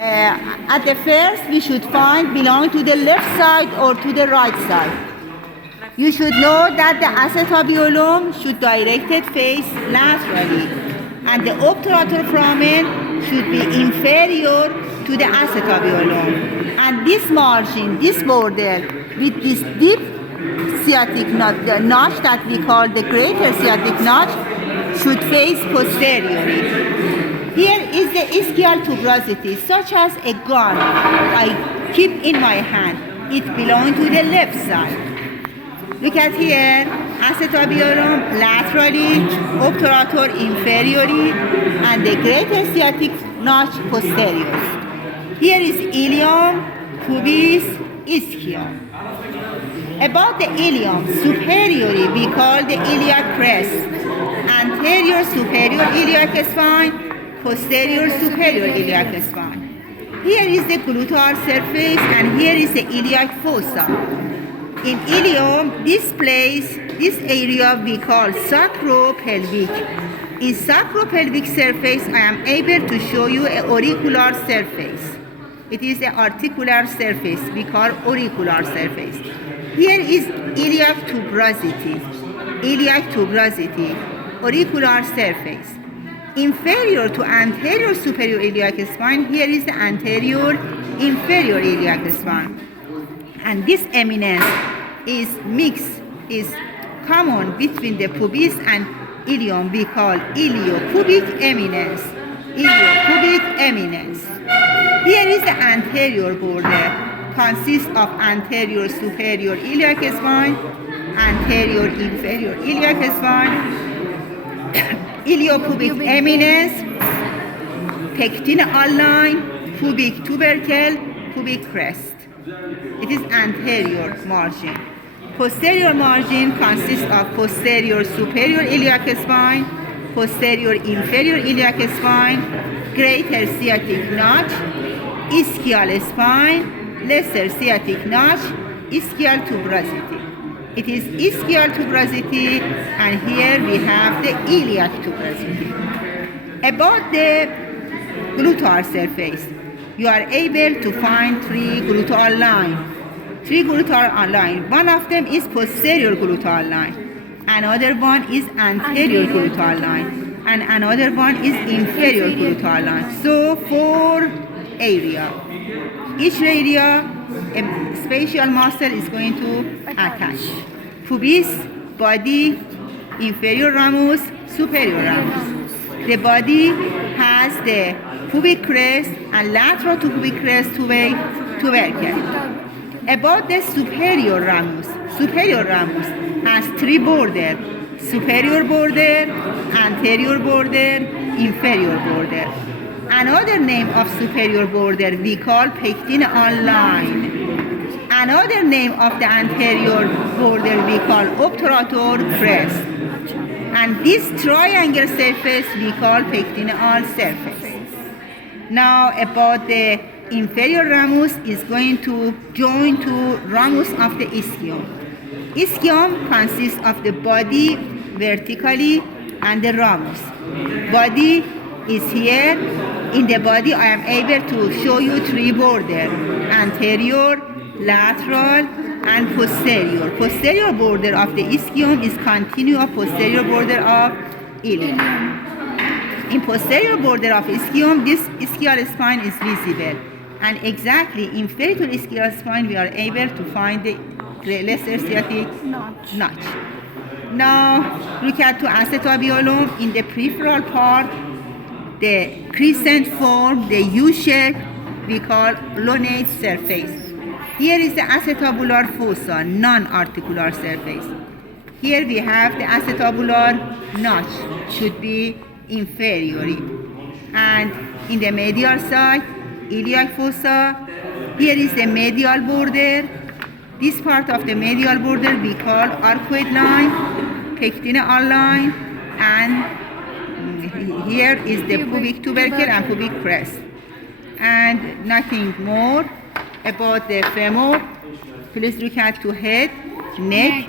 At the first, we should find belong to the left side or to the right side. You should know that the acetabulum should directed face laterally, and the obturator foramen should be inferior to the acetabulum. And this margin, this border, with this deep sciatic notch that we call the greater sciatic notch, should face posteriorly. Here is the ischial tuberosity, such as a gun I keep in my hand. It belongs to the left side. Look at here, acetabulum laterally, obturator inferiorly, and the greater sciatic notch posterior. Here is ilium, pubis, ischium. About the ilium, superiorly we call the iliac crest, anterior superior iliac spine, posterior superior iliac spine. Here is the gluteal surface, and here is the iliac fossa. In ilium, this place, this area we call sacropelvic. In sacropelvic surface, I am able to show you an auricular surface. It is an articular surface we call auricular surface. Here is iliac tuberosity, auricular surface. Inferior to anterior superior iliac spine, here is the anterior inferior iliac spine. And this eminence is mixed, is common between the pubis and ilium. We call iliopubic eminence. Iliopubic eminence. Here is the anterior border. Consists of anterior superior iliac spine, anterior inferior iliac spine, iliopubic eminence, pectineal line, pubic tubercle, pubic crest. It is anterior margin. Posterior margin consists of posterior superior iliac spine, posterior inferior iliac spine, greater sciatic notch, ischial spine, lesser sciatic notch, ischial tuberosity. It is ischial tuberosity, and here we have the iliac tuberosity. About the gluteal surface, you are able to find three gluteal lines. One of them is posterior gluteal line, another one is anterior gluteal line, and another one is inferior gluteal line. So 4 areas. Each area, a special muscle is going to attach. Pubis, body, inferior ramus, superior ramus. The body has the pubic crest and lateral to pubic crest tubercle. About the superior ramus has 3 borders: superior border, anterior border, inferior border. Another name of superior border we call pectineal line. Another name of the anterior border we call obturator crest. And this triangle surface we call pectineal surface. Now about the inferior ramus is going to join to ramus of the ischium. Ischium consists of the body vertically and the ramus. Body is here. In the body, I am able to show you 3 borders: anterior, lateral, and posterior. Posterior border of the ischium is continuous posterior border of ilium. In posterior border of ischium, this ischial spine is visible. And exactly inferior to ischial spine, we are able to find the lesser sciatic notch. Now, look at to acetabulum. In the peripheral part, the crescent form, the U shape, we call lunate surface. Here is the acetabular fossa, non-articular surface. Here we have the acetabular notch, should be inferiorly. And in the medial side, iliac fossa. Here is the medial border. This part of the medial border we call arcuate line, pectineal line, and here is the pubic tubercle and pubic crest. And nothing more about the femur. Please look at to head, neck,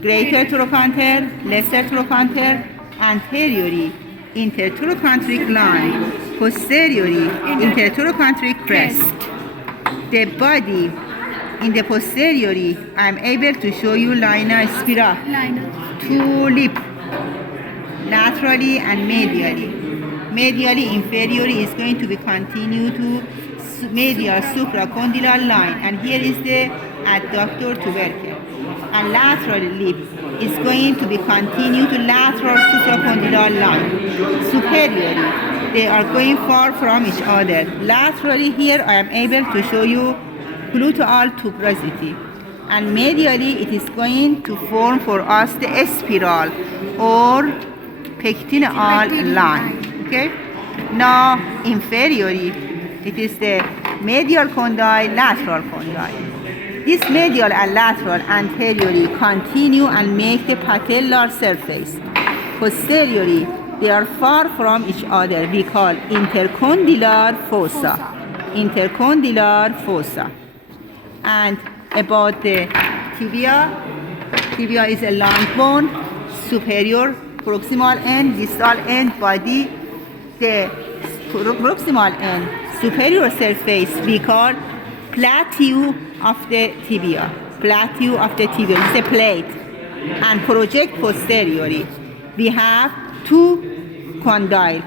greater trochanter, lesser trochanter, anteriorly intertrochanteric line, posteriorly intertrochanteric crest. The body in the posteriorly, I am able to show you linea spira, two lip, laterally and medially. Medially, inferiorly is going to be continued to medial supracondylar line, and here is the adductor tubercle. And lateral lip is going to be continued to lateral supracondylar line. Superiorly, they are going far from each other. Laterally, here I am able to show you gluteal tuberosity, and medially it is going to form for us the spiral or pectineal line. Okay. Now inferiorly, it is the medial condyle, lateral condyle. This medial and lateral anteriorly continue and make the patellar surface. Posteriorly, they are far from each other. We call intercondylar fossa. Intercondylar fossa. And about the tibia is a long bone, superior, proximal end, distal end, body. The proximal end, superior surface, we call plateau of the tibia. Plateau of the tibia is a plate. And project posteriorly. We have two condyle,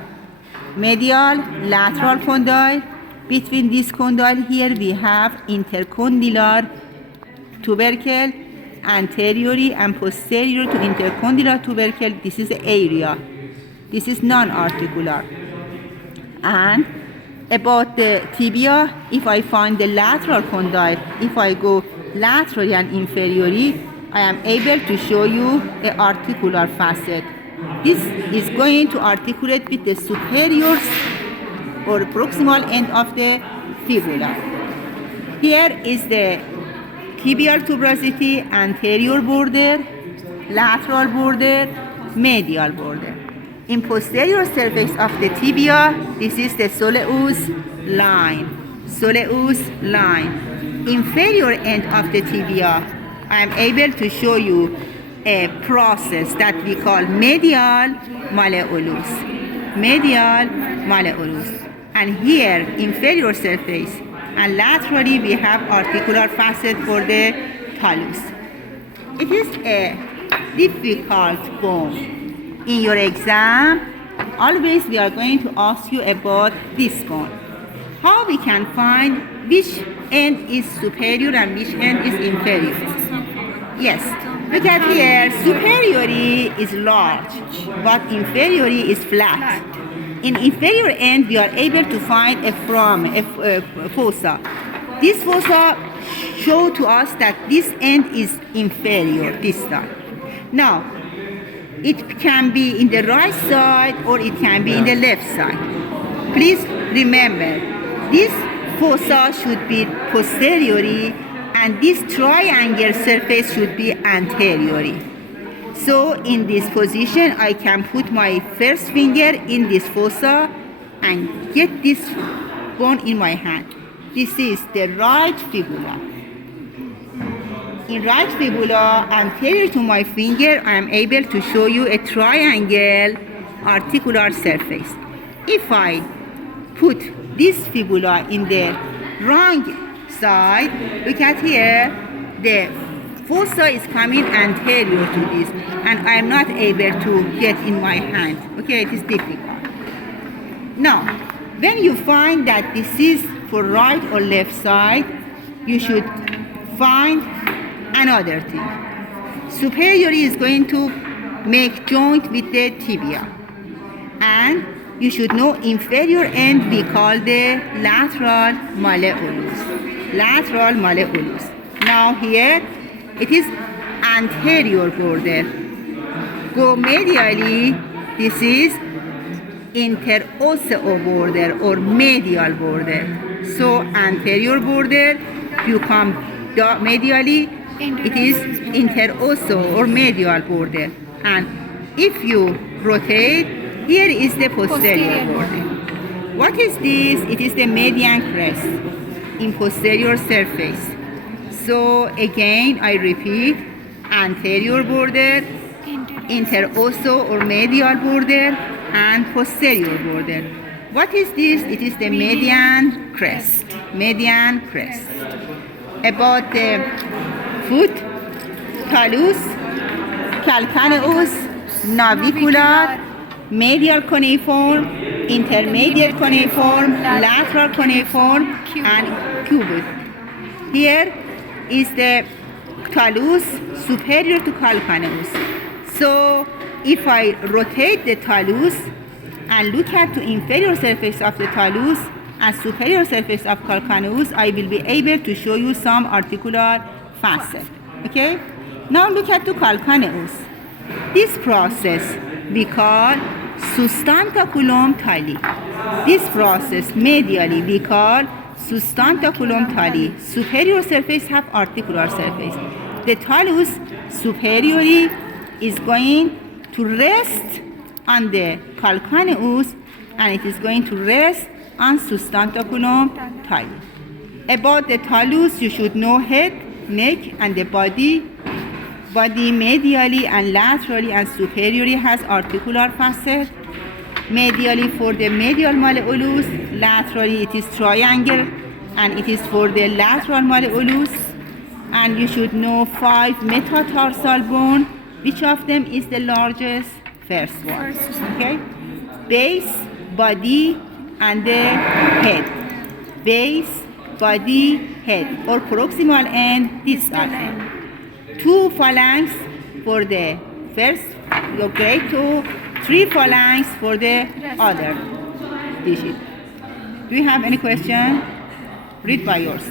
medial, lateral condyle. Between this condyle here we have intercondylar tubercle, anteriorly and posterior to intercondylar tubercle. This is the area. This is non-articular. And about the tibia, if I find the lateral condyle, if I go laterally and inferiorly, I am able to show you the articular facet. This is going to articulate with the superior or proximal end of the fibula. Here is the tibial tuberosity, anterior border, lateral border, medial border. In posterior surface of the tibia, this is the soleus line. Soleus line. Inferior end of the tibia, I am able to show you a process that we call medial malleolus. Medial malleolus. And here, inferior surface, and laterally we have articular facet for the talus. It is a difficult bone. In your exam, always we are going to ask you about this bone. How we can find which end is superior and which end is inferior? Yes, look at here, superiorly is large, but inferiorly is flat. In inferior end, we are able to find a fossa. This fossa show to us that this end is inferior, distal. Now, it can be in the right side or it can be in the left side. Please remember, this fossa should be posteriorly and this triangle surface should be anteriorly. So in this position, I can put my first finger in this fossa and get this bone in my hand. This is the right fibula. In right fibula, anterior to my finger, I am able to show you a triangle articular surface. If I put this fibula in the wrong side, look at here, the fossa is coming anterior to this, and I am not able to get in my hand. Okay, it is difficult. Now, when you find that this is for right or left side, you should find another thing. Superior is going to make joint with the tibia, and you should know inferior end we call the lateral malleolus. Lateral malleolus. Now here it is anterior border. Go medially, this is interosseo border or medial border. So anterior border, you come medially, it is interosseo or medial border. And if you rotate, here is the posterior border. What is this? It is the median crest in posterior surface. So again, I repeat, anterior border, interosseo or medial border, and posterior border. What is this? It is the median crest. Median crest. About the foot, talus, calcaneus, navicular, medial cuneiform, intermediate cuneiform, lateral cuneiform, and cubic. Here is the talus superior to calcaneus. So if I rotate the talus and look at the inferior surface of the talus and superior surface of calcaneus, I will be able to show you some articular facet. Okay? Now look at the calcaneus. This process we call sustantaculum tali. This process medially we call sustantaculum tali. Superior surface have articular surface. The talus superiorly is going to rest on the calcaneus and it is going to rest on sustantaculum tali. About the talus you should know head, neck and the body. Body medially and laterally and superiorly has articular facet. Medially for the medial malleolus, laterally it is triangle and it is for the lateral malleolus. And you should know 5 metatarsal bone. Which of them is the largest? First one. Okay? Base, body and the head. Base, body, head, or proximal end, distal end. 2 phalanx for the first, okay, 3 phalanx for the other digit. Do you have any question? Read by yours.